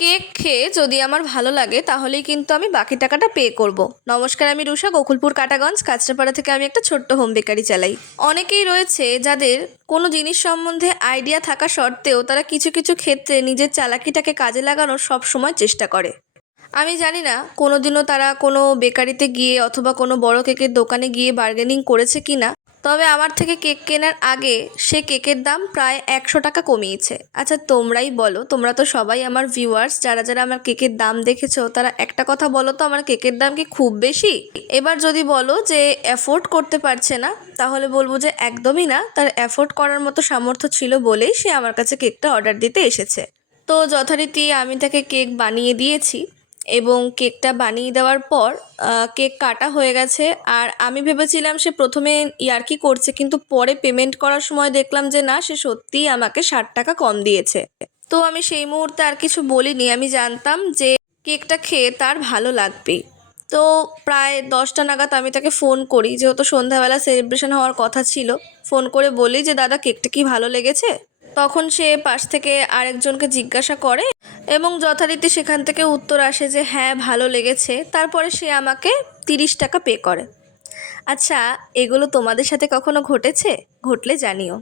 Cake খেয়ে যদি আমার ভালো লাগে তাহলেই কিন্তু আমি বাকি টাকাটা পে করব। নমস্কার, আমি রুষা, গোকুলপুর কাটাগঞ্জ কাঁচরাপাড়া থেকে আমি একটা ছোট্ট হোম বেকারি চালাই। অনেকেই রয়েছে যাদের কোনো জিনিস সম্বন্ধে আইডিয়া থাকা সত্ত্বেও তারা কিছু কিছু ক্ষেত্রে নিজের চালাকিটাকে কাজে লাগানোর সব সময় চেষ্টা করে। আমি জানি না কোনোদিনও তারা কোনো বেকারিতে গিয়ে অথবা কোনো বড় কেকের দোকানে গিয়ে বার্গেনিং করেছে কি না, তবে আমার থেকে কেক কেনার আগে সে কেকের দাম প্রায় 100 টাকা কমিয়েছে। আচ্ছা তোমরাই বলো, তোমরা তো সবাই আমার ভিউয়ার্স, যারা যারা আমার কেকের দাম দেখেছো তারা একটা কথা বলো তো, আমার কেকের দাম কি খুব বেশি? এবার যদি বলো যে অ্যাফোর্ড করতে পারছে না, তাহলে বলবো যে একদমই না, তার অ্যাফোর্ড করার মতো সামর্থ্য ছিল বলেই সে আমার কাছে কেকটা অর্ডার দিতে এসেছে। তো যথারীতি আমি তাকে কেক বানিয়ে দিয়েছি এবং কেকটা বানিয়ে দেওয়ার পর কেক কাটা হয়ে গেছে। আর আমি ভেবেছিলাম সে প্রথমে ইয়ার্কি করছে, কিন্তু পরে পেমেন্ট করার সময় দেখলাম যে না, সে সত্যিই আমাকে 60 টাকা কম দিয়েছে। তো আমি সেই মুহূর্তে আর কিছু বলিনি, আমি জানতাম যে কেকটা খেয়ে তার ভালো লাগবেই। তো প্রায় 10টা নাগাদ আমি তাকে ফোন করি, যেহেতু সন্ধ্যাবেলা সেলিব্রেশন হওয়ার কথা ছিল। ফোন করে বলি যে দাদা, কেকটা কি ভালো লেগেছে? তখন সে পাশ থেকে আরেকজনকে জিজ্ঞাসা করে এবং যথারীতি সেখান থেকে উত্তর আসে যে হ্যাঁ, ভালো লেগেছে। তারপরে সে আমাকে 30 টাকা পে করে। আচ্ছা, এগুলো তোমাদের সাথে কখনো ঘটেছে? ঘটলে জানিও।